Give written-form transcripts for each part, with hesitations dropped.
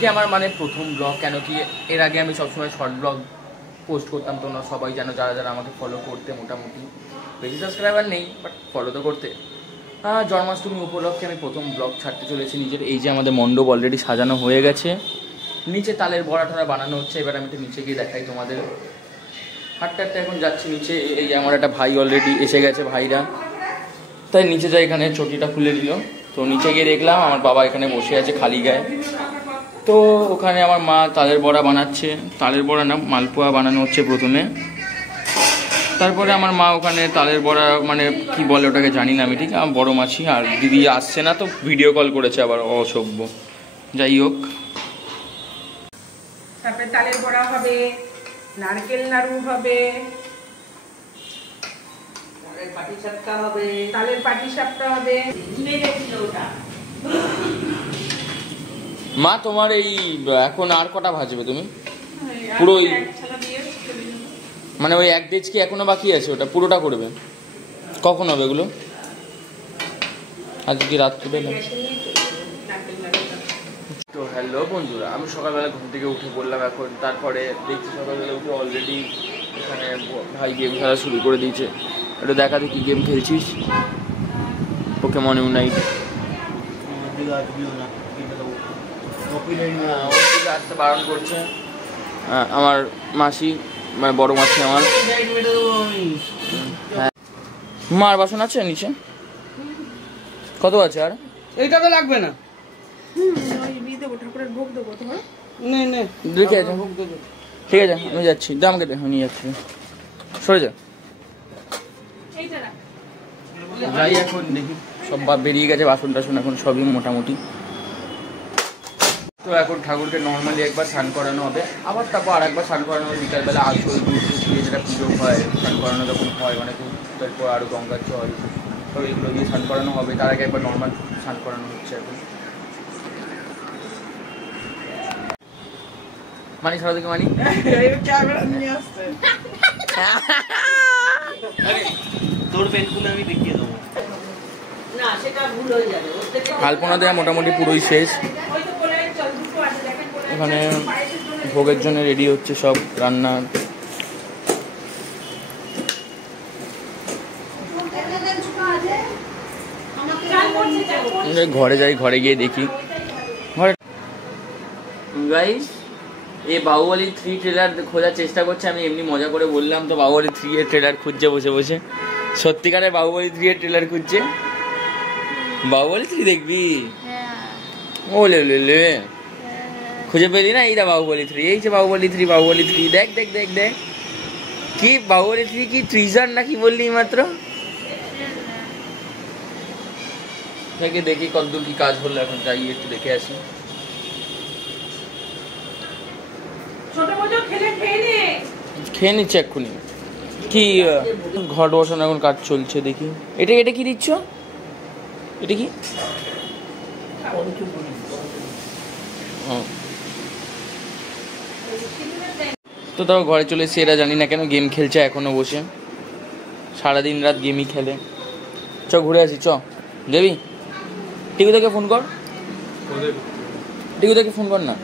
আজকে আমার মানে প্রথম ব্লগ, কেন কি এর আগে আমি সবসময় শর্ট ব্লগ পোস্ট করতাম, তোমরা সবাই জানো যারা যারা আমাকে ফলো করতে। মোটামুটি বেশি সাবস্ক্রাইবার নেই, বাট ফলো তো করতে। জন্মাষ্টমী উপলক্ষে আমি প্রথম ব্লগ ছাড়তে চলেছি নিজের। এই যে আমাদের মণ্ডপ অলরেডি সাজানো হয়ে গেছে, নিচে তালের বড়া টড়া বানানো হচ্ছে। এবার আমি একটু নিচে গিয়ে দেখাই তোমাদের। হাঁটতে হাঁটতে এখন যাচ্ছি নিচে। এই যে আমার একটা ভাই অলরেডি এসে গেছে, ভাইরা তাই নিচে যাই। এখানে চটিটা খুলে দিল, তো নিচে গিয়ে দেখলাম আমার বাবা এখানে বসে আছে খালি গায়ে। তো ওখানে আমার মা তালের বড়া বানাচ্ছে, তালের বড়া না মালপোয়া বানানো হচ্ছে প্রথমে। তারপরে আমার মা ওখানে তালের বড়া মানে কি বলে ওটাকে জানি না আমি ঠিক, আমার বড় মাছি। আর দিদি আসছে না, তো ভিডিও কল করেছে আবার, অসভ্য। যাই হোক, তারপরে তালের বড়া হবে, নারকেল নাড়ু হবে, তালের পাটিসাপটা হবে। মা তোমার এই এখন আর কটা ভাজবে তুমি? পুরো মানে ওই এক দেজ কি এখনো বাকি আছে? ওটা পুরোটা করবে? কখন হবে এগুলো? আজকে কি রাত্রিবেলা? তো হ্যালো বন্ধুরা, আমি সকালবেলা ঘুম থেকে উঠে বললাম এখন। তারপরে দেখছি সকালবেলা উঠে অলরেডি এখানে ভাই গেম খেলা শুরু করে দিয়েছে। একটু দেখাতে কি গেম খেলছিস? Pokemon unite. আসতে বারণ করছে আমার মাসি, মানে বড় মাসি আমার। হ্যাঁ, মার বাসন আছে নিচে? কত আছে আর? এইটা তো লাগবে না। ঠিক আছে, আমি যাচ্ছি। দাম কেটে নিয়ে যাচ্ছি, সরে যা। যাই এখন দেখি, সব বেরিয়ে গেছে বাসন টাসন এখন সবই মোটামুটি। তো এখন ঠাকুরকে নর্মালি একবার স্নান করানো হবে, আবার তারপর আর একবার স্নান করানো হবে বিকালবেলা। আসল দুধ দিয়ে যেটা পুজো হয়, স্নান করানো যখন হয়, মানে তারপর আরও গঙ্গার জল তো এগুলো দিয়ে স্নান করানো হবে। তার আগে একবার নর্মাল স্নান করানো হচ্ছে এখন। মানি সরা থেকে মানি তোর পেনগুলো আমি দেখিয়ে দেবো। আলপনা দেওয়া মোটামুটি পুরোই শেষ। এখানে ভোগের জন্য রেডি হচ্ছে সব রান্না। ঘরে যাই, ঘরে গিয়ে দেখি। ঘরে গাইস, এই বাহুবলী 3 ট্রেলার খোঁজার চেষ্টা করছে। আমি এমনি মজা করে বললাম, তো বাহুবলী 3 এর ট্রেলার খুঁজছে বসে বসে। সত্যিকারের বাহুবলী 3 এর ট্রেলার খুঁজছে। বাহুবলী 3 দেখবি? ও লে লে লে, খুঁজে পেলি না? এইটা বাহুবলী 3, এই যে বাহুবলী 3, বাহুবলী 3 দেখ দেখ দেখ দেখ। কি বাহুবলী 3 কি ট্রিজার না কি বললি মাত্র? দেখে দেখি কতদূর কি কাজ হলো। এখন যাই একটু দেখে আসি। খেয়ে নিচ্ছে এক্ষুনি। কি ঘট বসানো এখন কাজ চলছে, দেখি। এটা এটা কি দিচ্ছ? এটা কি? তো তাও ঘরে চলে এসে এরা জানি না কেন গেম খেলছে এখনো বসে, সারাদিন রাত গেমই খেলে। চ ঘুরে আসি, চ দেবি। টিকু থেকে ফোন কর, টিকু থেকে ফোন কর না।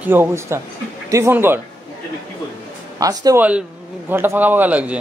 কি অবস্থা, তুই ফোন কর, আসতে বল, ঘরটা ফাঁকা ফাঁকা লাগছে।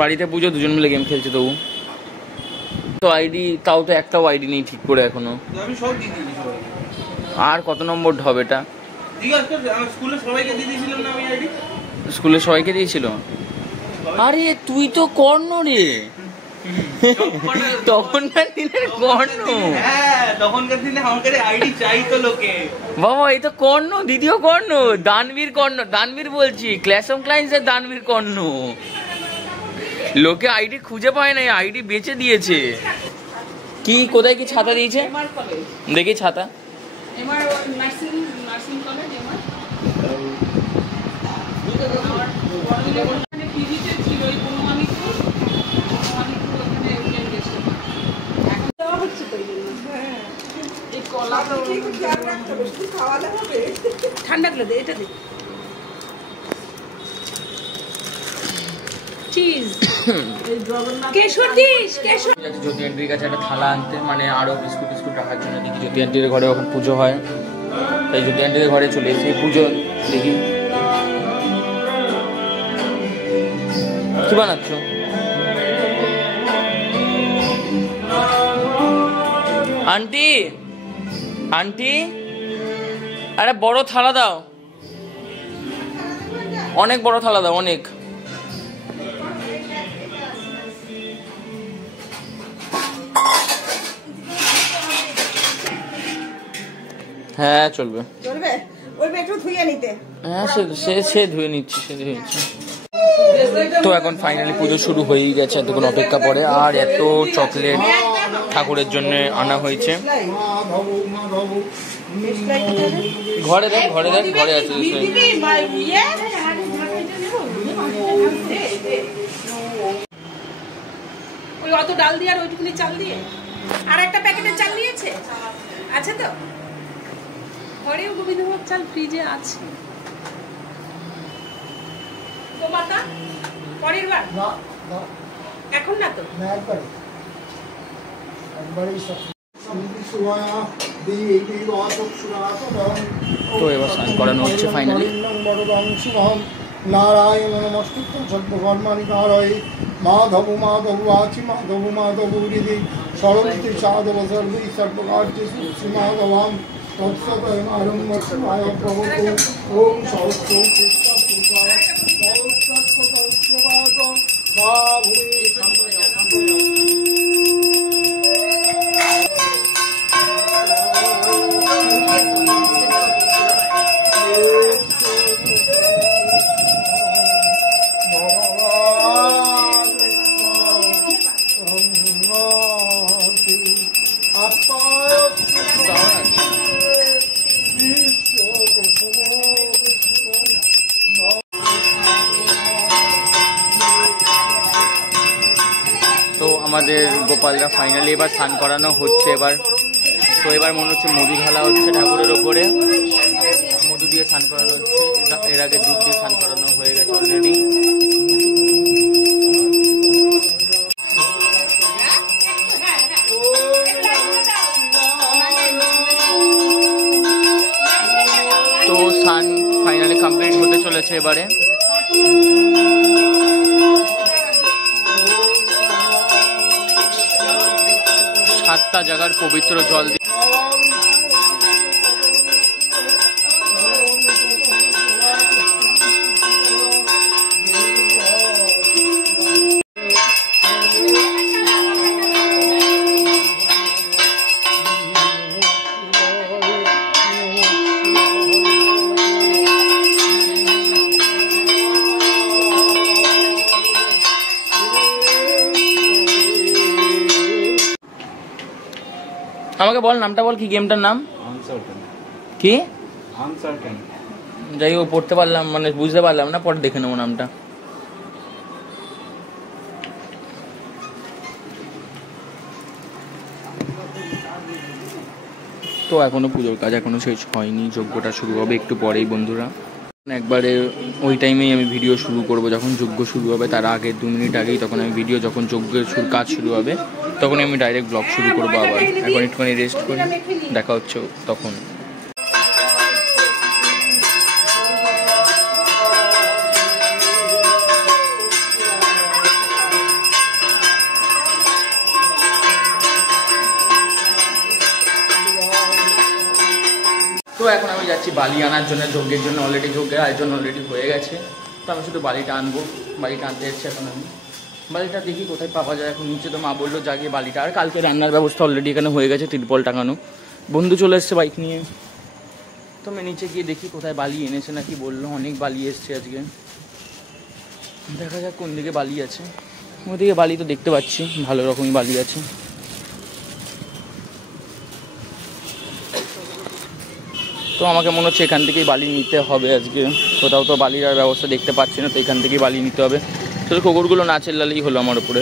বাড়িতে পুজো, দুজন মিলে গেম খেলছে তবু। তো আইডি, তাও তো একটাও আইডি নেই ঠিক করে এখনো। আর কত নম্বর ঢব এটা? স্কুলে সবাইকে দিয়েছিল। আরে তুই তো কর্ণ রে, তখনকার দিনের কর্ণ। তখনকার দিনে আমাদের আইডি চাইতো লোকে। বাবা এই তো কর্ণ, দ্বিতীয় কর্ণ, দানবীর কর্ণ, দানবীর বলছি, ক্ল্যাশ অফ ক্লাইন্স এর দানবীর কর্ণ। লোকে আইডি খুঁজে পায় না, আইডি বেচে দিয়েছে। কি কোথায় কি ছাতা দিয়েছে দেখি, ছাতা। ঠান্ডা গুলো দে, এটা দে। চিজ কেশর দিস কেশর। জ্যোতি আন্টির কাছে একটা থালা আনতে, মানে আরো বিস্কুট টিস্কুট রাখার জন্য। দেখি জ্যোতি আন্টির ঘরে ওখানে পুজো হয়, তাই জ্যোতি আন্টির ঘরে চলে এসে পুজো দেখি। কি বানাচ্ছ? আন্টি আন্টি আরে বড় থালা দাও, অনেক বড় থালা দাও, অনেক। হ্যাঁ চলবে চলবে, বলবে একটু ধুইয়ে নিতে। হ্যাঁ সে ধুয়ে নিচ্ছি, তো এখন ফাইনালি পুজো শুরু হয়েই গেছে, এতক্ষণ অপেক্ষা পরে। আর এত চকলেট ঠাকুরের জন্য আনা হয়েছে। ঘরে দেখ ঘরে আছে। ওই অত ডাল দিয়ে আর ওইটুকুনি চাল দিয়ে আর একটা প্যাকেটের চাল নিয়েছে, আছে তো ঘরে গোবিন্দভোগ চাল ফ্রিজে আছে। তো মাতা পরের বার এখন না তো তো এবার স্নান করানো হচ্ছে ফাইনালি। নারায়ণ নমস্তুভ্যং সর্বকর্মাণি কারয়ে মাধব মাধব আছি মাধব মাধব হৃদি সরস্বতী সাধব সর্বৈ সর্বকার্যেষু শ্রীমাধবাং তৎসৎ আরম্ভ শিবায় প্রভূত ওম সহস্র আমাদের গোপালরা ফাইনালি এবার স্নান করানো হচ্ছে এবার। তো এবার মনে হচ্ছে মধু ঢালা হচ্ছে ঠাকুরের ওপরে, মধু দিয়ে স্নান করানো হচ্ছে। এর আগে দুধ দিয়ে স্নান করানো হয়ে গেছে অলরেডি। তো স্নান ফাইনালি কমপ্লিট হতে চলেছে এবারে। সাতটা জায়গার পবিত্র জল দিয়ে আমাকে বল নামটা বল, কি গেমটার নাম? কি যাই হোক পড়তে পারলাম, মানে বুঝতে পারলাম না, পরে দেখে নেবো নামটা। তো এখনো পুজোর কাজ এখনো শেষ হয়নি, যজ্ঞটা শুরু হবে একটু পরেই বন্ধুরা। একবারে ওই টাইমেই আমি ভিডিও শুরু করব যখন যজ্ঞ শুরু হবে, তার আগে 2 মিনিট আগেই তখন আমি ভিডিও, যখন যজ্ঞের কাজ শুরু হবে তখন আমি ডাইরেক্ট ব্লগ শুরু করবো আবার। এখন একটুখানি রেস্ট করি, দেখা হচ্ছে তখন। তো এখন আমি যাচ্ছি বালি আনার জন্য, যজ্ঞের জন্য। অলরেডি যজ্ঞের আয়োজন অলরেডি হয়ে গেছে, তো আমি শুধু বালিটা আনবো। বালিটা আনতে যাচ্ছি এখন আমি। বালিটা দেখি কোথায় পাওয়া যায়। এখন নিচে তো মা বললো জাগিয়ে বালিটা, আর কালকে রান্নার ব্যবস্থা অলরেডি এখানে হয়ে গেছে, তিরপল টাঙানো। বন্ধু চলে এসছে বাইক নিয়ে, তো আমি নিচে গিয়ে দেখি কোথায় বালি এনেছে নাকি, বললো অনেক বালি এসছে আজকে। দেখা যাক কোন দিকে বালি আছে। ওদিকে বালি তো দেখতে পাচ্ছি, ভালো রকমই বালি আছে। তো আমাকে মনে হচ্ছে এখান থেকেই বালি নিতে হবে আজকে। কোথাও তো বালির আর ব্যবস্থা দেখতে পাচ্ছি না, তো এখান থেকেই বালি নিতে হবে। শুধু কুকুরগুলো না চেল্লালেই হলো আমার উপরে।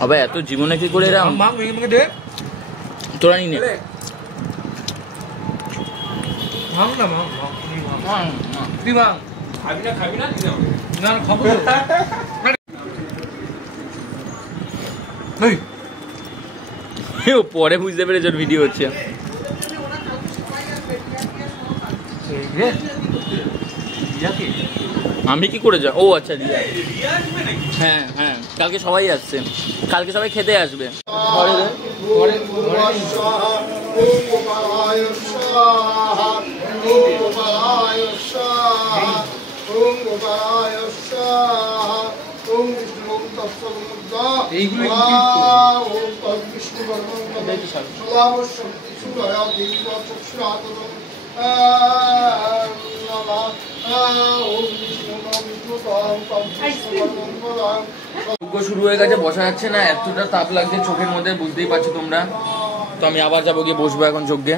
হবে এত জীবনে কি করে এরা তোরা নিয়ে নে। ভাঙ না ভাঙ তুই ভাঙ। খাবি না না খাবো ও পরে বুঝতে পেরেছ ভিডিও হচ্ছে। আমি কি করে যা? ও আচ্ছা রিয়া। হ্যাঁ হ্যাঁ কালকে সবাই আসছে, কালকে সবাই খেতে আসবে। শুরু হয়ে গেছে, বসা যাচ্ছে না, এতটা তাপ লাগছে চোখের মধ্যে, বুঝতেই পারছো তোমরা। তো আমি আবার যাবো গিয়ে বসবো এখন যজ্ঞে।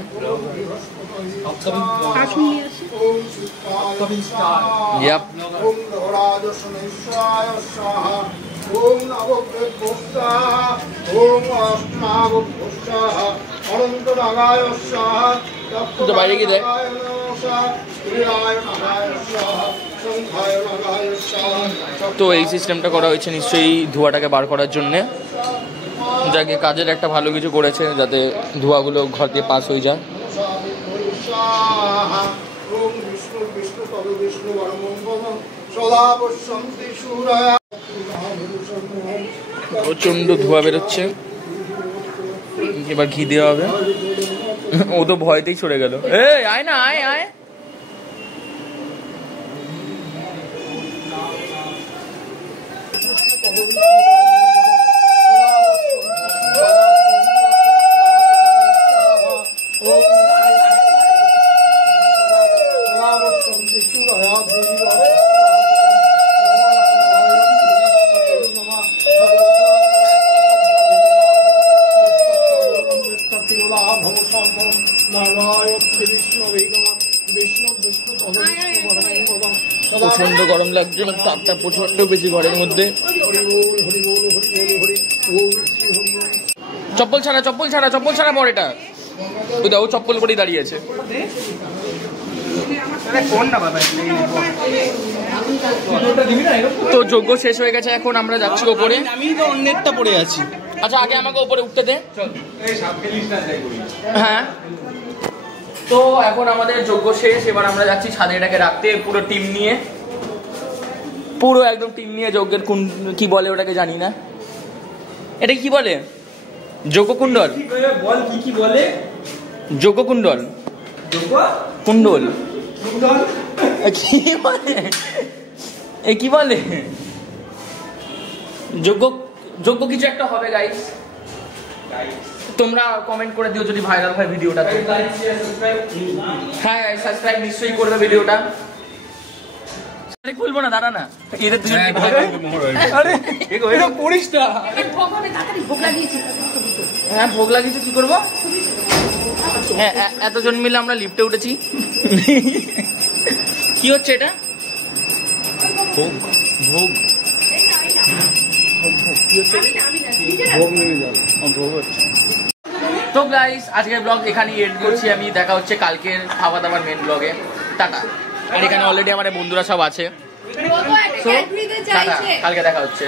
তো বাইরে গিয়ে দেখ। তো এই সিস্টেমটা করা হয়েছে নিশ্চয়ই ধোঁয়াটাকে বার করার জন্যে, যাকে কাজের একটা ভালো কিছু করেছে যাতে ধোঁয়াগুলো ঘর দিয়ে পাস হয়ে যায়। প্রচন্ড ধোঁয়া বেরোচ্ছে, এবার ঘি দেওয়া হবে। ও তো ভয়তেই সরে গেল। এই আয় না, আয় আয়। প্রচন্ড গরম লাগছে, তাপটা প্রচন্ড বেশি ঘরের মধ্যে। চপ্পল ছাড়া, চপ্পল ছাড়া, চপ্পল ছাড়া পর এটা। ওই দেখো চপ্পল করেই দাঁড়িয়ে আছে। তো যজ্ঞ শেষ হয়ে গেছে, এখন আমরা যাচ্ছি ওপরে। আমি তো অন্যেরটা পড়ে আছি। আচ্ছা আগে আমাকে ওপরে উঠতে দে। হ্যাঁ তো এখন আমাদের যজ্ঞ শেষ, এবার আমরা যাচ্ছি ছাদে এটাকে রাখতে পুরো টিম নিয়ে, পুরো একদম টিম নিয়ে। যজ্ঞের কি বলে ওটাকে জানি না, এটা কি বলে? যজ্ঞকুণ্ডল বল কি বলে? যজ্ঞকুণ্ডল, কুণ্ডল কি বলে? এ কি বলে? যজ্ঞ কিছু একটা হবে গাইস, তোমরা কমেন্ট করে দিও যদি ভাইরাল হয় ভিডিওটা। হ্যাঁ সাবস্ক্রাইব নিশ্চয়ই করবে ভিডিওটা। খুলবো না, দাঁড়া না, এদের দুজন পড়িস না। হ্যাঁ ভোগ লাগিয়েছে, কি করবো? হ্যাঁ এতজন মিলে আমরা লিফটে উঠেছি। কি হচ্ছে এটা? ভোগ ভোগ তো গাইস আজকের ব্লগ এখানেই এন্ড করছি আমি। দেখা হচ্ছে কালকের খাওয়া দাওয়ার মেন ব্লগে। টাটা। আর এখানে অলরেডি আমার বন্ধুরা সব আছে। টাটা, কালকে দেখা হচ্ছে।